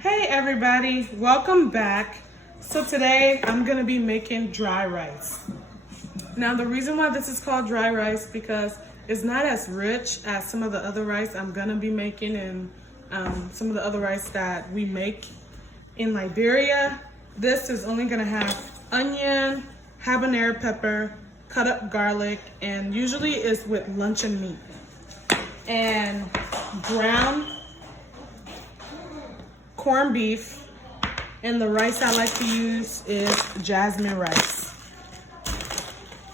Hey everybody, welcome back. So today I'm gonna be making dry rice. Now the reason why this is called dry rice because it's not as rich as some of the other rice I'm gonna be making and some of the other rice that we make in Liberia. This is only gonna have onion, habanero pepper, cut up garlic, and usually it's with luncheon meat. And ground corned beef, and the rice I like to use is jasmine rice.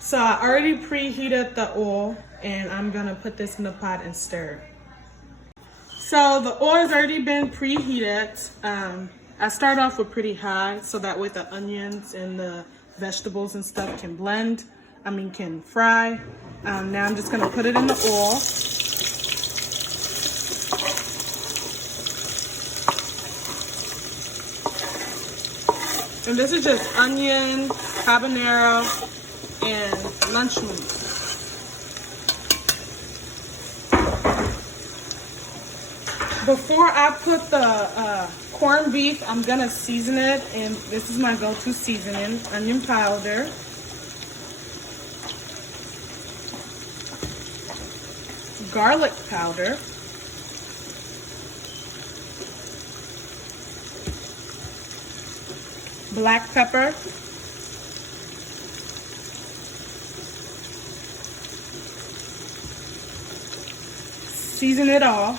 So I already preheated the oil and I'm gonna put this in the pot and stir. So the oil has already been preheated. I start off with pretty high so that way the onions and the vegetables and stuff can can fry. Now I'm just gonna put it in the oil. And this is just onion, habanero, and lunch meat. Before I put the corned beef, I'm gonna season it, and this is my go-to seasoning: onion powder, garlic powder, black pepper, season it all,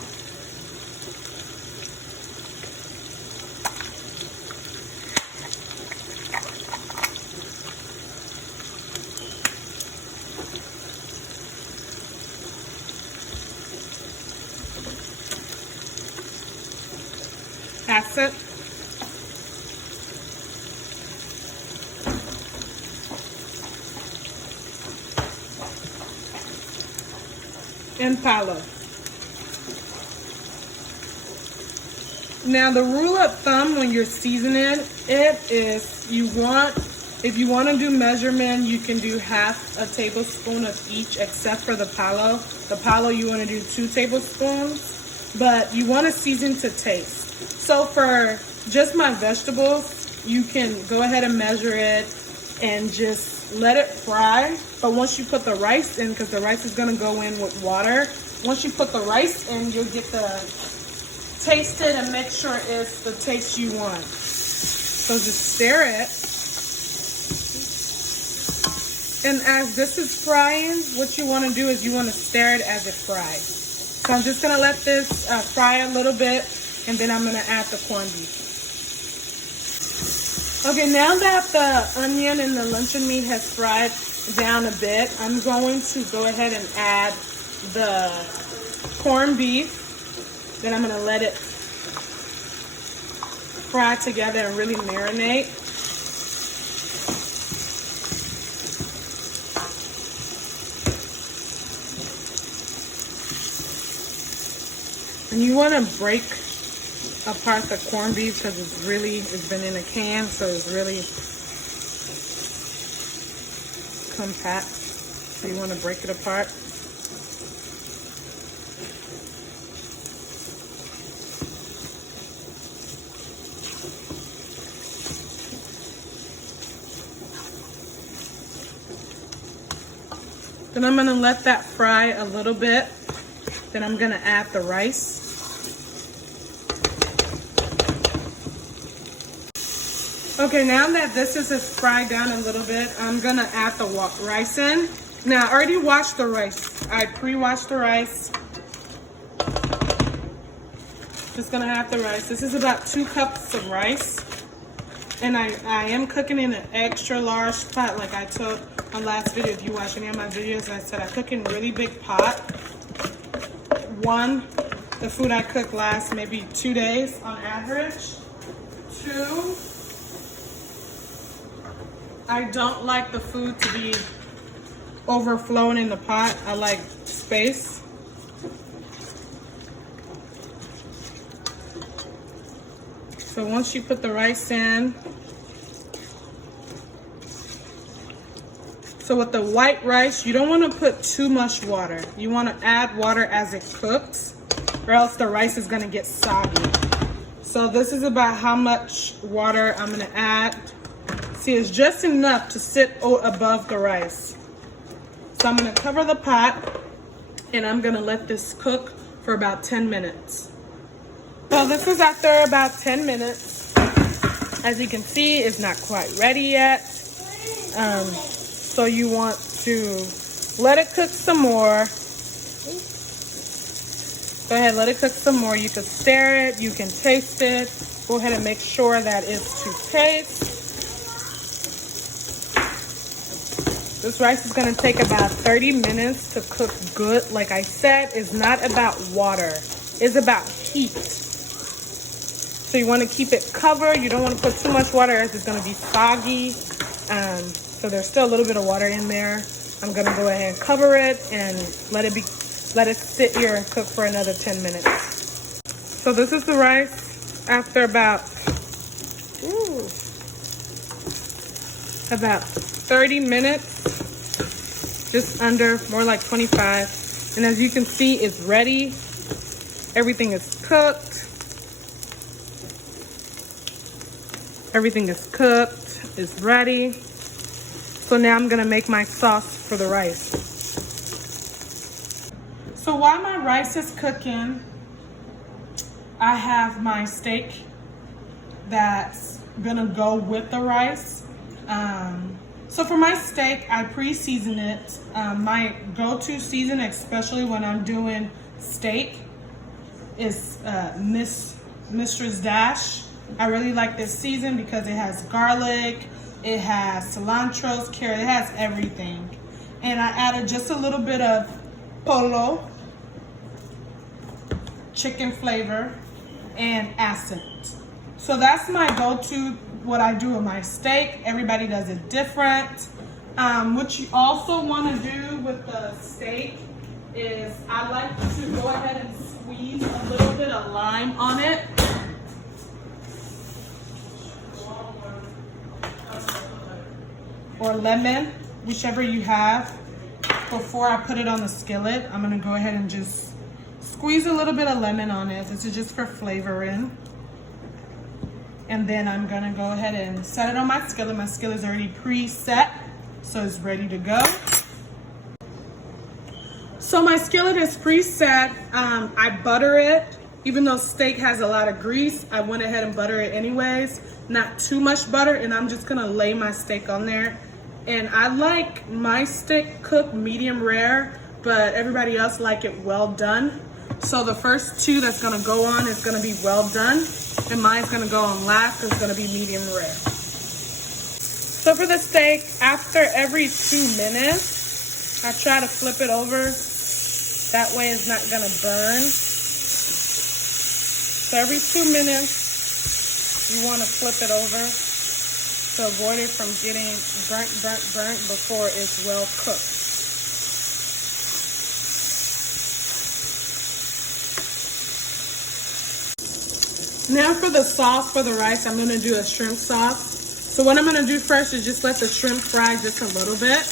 that's it. And pollo. Now the rule of thumb when you're seasoning it is if you want to do measurement, you can do half a tablespoon of each except for the pollo. The pollo you want to do 2 tablespoons, but you want to season to taste. So for just my vegetables, you can go ahead and measure it and just let it fry. But once you put the rice in, because the rice is going to go in with water, once you put the rice in, you'll get to taste it and make sure it's the taste you want. So just stir it. And as this is frying, what you want to do is you want to stir it as it fries. So I'm just going to let this fry a little bit, and then I'm going to add the corned beef. Okay, now that the onion and the luncheon meat has fried down a bit, I'm going to go ahead and add the corned beef. Then I'm going to let it fry together and really marinate. And you want to break apart the corned beef because it's been in a can, so it's really compact. So you want to break it apart. Then I'm going to let that fry a little bit. Then I'm going to add the rice. Okay, now that this is fried down a little bit, I'm gonna add the rice in. Now, I already washed the rice. I pre-washed the rice. Just gonna add the rice. This is about 2 cups of rice. And I am cooking in an extra large pot like I told on last video. If you watch any of my videos, I said I cook in a really big pot. The food I cook lasts maybe 2 days on average. 2, I don't like the food to be overflowing in the pot. I like space. So once you put the rice in, so with the white rice, you don't want to put too much water. You want to add water as it cooks, or else the rice is going to get soggy. So this is about how much water I'm gonna add. See, it's just enough to sit above the rice. So I'm gonna cover the pot and I'm gonna let this cook for about 10 minutes. So this is after about 10 minutes. As you can see, it's not quite ready yet. So you want to let it cook some more. Go ahead, let it cook some more. You can stir it, you can taste it. Go ahead and make sure that it's to taste. This rice is gonna take about 30 minutes to cook good. Like I said, it's not about water, it's about heat. So you wanna keep it covered. You don't wanna put too much water as it's gonna be soggy. So there's still a little bit of water in there. I'm gonna go ahead and cover it and let it sit here and cook for another 10 minutes. So this is the rice after about 30 minutes, just under, more like 25. And as you can see, it's ready. Everything is cooked. Everything is cooked, it's ready. So now I'm gonna make my sauce for the rice. So while my rice is cooking, I have my steak that's gonna go with the rice. So for my steak, I pre-season it. My go-to season, especially when I'm doing steak, is Mistress Dash. I really like this season because it has garlic, it has cilantro, carrot, it has everything. And I added just a little bit of pollo, chicken flavor, and acid. So that's my go-to, what I do with my steak. Everybody does it different. What you also want to do with the steak is I like to go ahead and squeeze a little bit of lime on it. Or lemon, whichever you have. Before I put it on the skillet, I'm gonna go ahead and just squeeze a little bit of lemon on it. This is just for flavoring. And then I'm gonna go ahead and set it on my skillet. My skillet is already preset, so it's ready to go. So my skillet is preset. I butter it. Even though steak has a lot of grease, I went ahead and butter it anyways. Not too much butter, and I'm just gonna lay my steak on there. And I like my steak cooked medium rare, but everybody else like it well done. So the first two that's gonna go on is gonna be well done, and mine's gonna go on last, it's gonna be medium rare. So for the steak, after every 2 minutes, I try to flip it over. That way it's not gonna burn. So every 2 minutes, you wanna flip it over to avoid it from getting burnt before it's well cooked. Now for the sauce for the rice, I'm gonna do a shrimp sauce. So what I'm gonna do first is just let the shrimp fry just a little bit.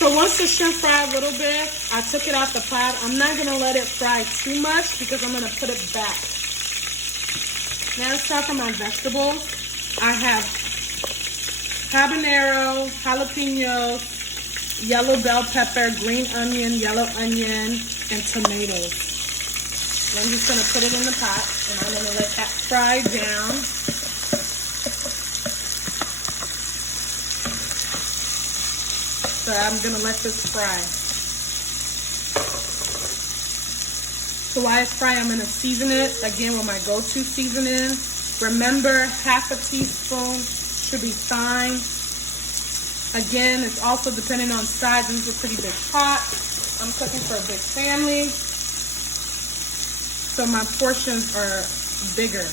So once the shrimp fried a little bit, I took it out the pot. I'm not gonna let it fry too much because I'm gonna put it back. Now let's start for my vegetables. I have habanero, jalapenos, yellow bell pepper, green onion, yellow onion, and tomatoes. I'm just gonna put it in the pot and I'm gonna let that fry down. So I'm gonna let this fry. So while it's frying, I'm gonna season it again with my go-to seasoning. Remember, half a teaspoon should be fine. Again, it's also depending on size. This is a pretty big pot. I'm cooking for a big family, so my portions are bigger.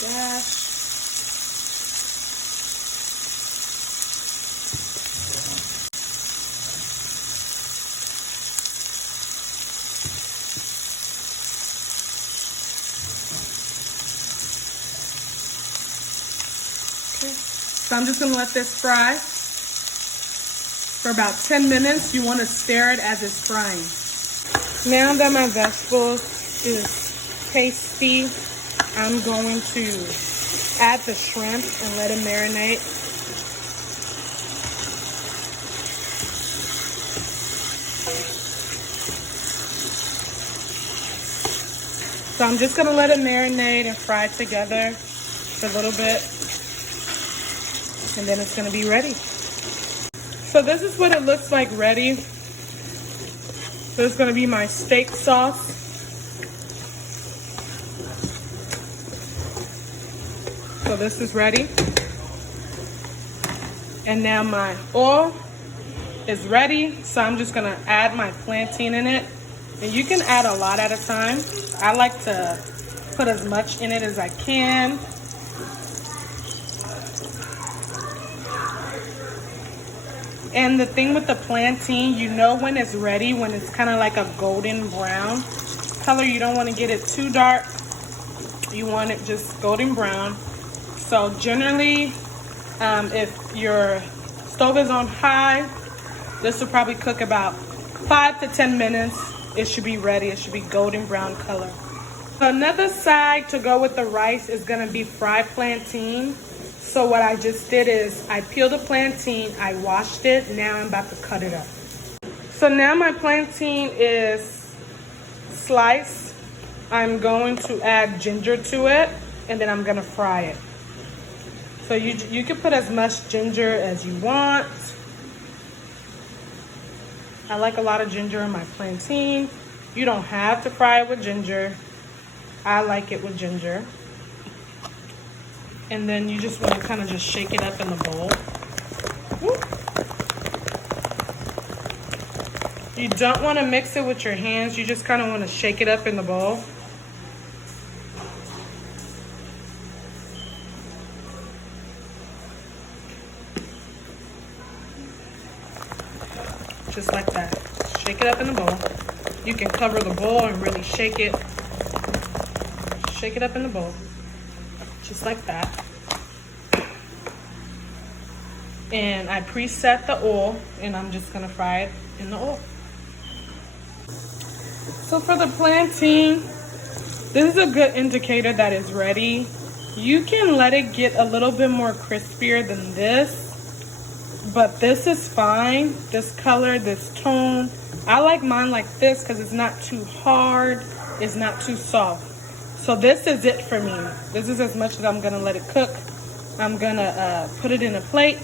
Dash. Okay. So I'm just gonna let this fry for about 10 minutes. You want to stir it as it's frying. Now that my vegetables is tasty, I'm going to add the shrimp and let it marinate. So I'm just gonna let it marinate and fry together for a little bit, and then it's gonna be ready. So this is what it looks like ready. So it's gonna be my steak sauce. So this is ready. And now my oil is ready. So I'm just gonna add my plantain in it. And you can add a lot at a time. I like to put as much in it as I can. And the thing with the plantain, you know when it's ready, when it's kind of like a golden brown color. You don't want to get it too dark. You want it just golden brown. So generally, if your stove is on high, this will probably cook about 5 to 10 minutes. It should be ready. It should be golden brown color. So another side to go with the rice is gonna be fried plantain. So what I just did is I peeled the plantain, I washed it, now I'm about to cut it up. So now my plantain is sliced. I'm going to add ginger to it, and then I'm gonna fry it. So you can put as much ginger as you want. I like a lot of ginger in my plantain. You don't have to fry it with ginger. I like it with ginger. And then you just want to kind of just shake it up in the bowl. Whoop. You don't want to mix it with your hands. You just kind of want to shake it up in the bowl. Just like that. Shake it up in the bowl. You can cover the bowl and really shake it. Shake it up in the bowl. Just like that. And I preset the oil, and I'm just gonna fry it in the oil. So for the plantain, this is a good indicator that it's ready. You can let it get a little bit more crispier than this. But this is fine, this color, this tone. I like mine like this because it's not too hard, it's not too soft. So this is it for me. This is as much as I'm gonna let it cook. I'm gonna put it in a plate.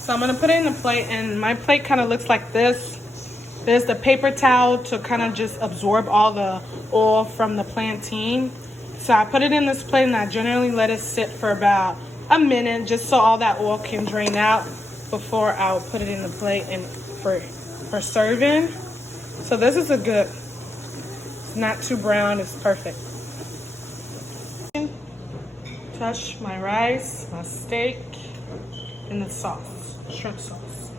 So I'm gonna put it in a plate, and my plate kind of looks like this. There's the paper towel to kind of just absorb all the oil from the plantain. So I put it in this plate, and I generally let it sit for about a minute just so all that oil can drain out before I'll put it in the plate and for serving. So this is a good, it's not too brown, it's perfect. Touch my rice, my steak, and the sauce, shrimp sauce.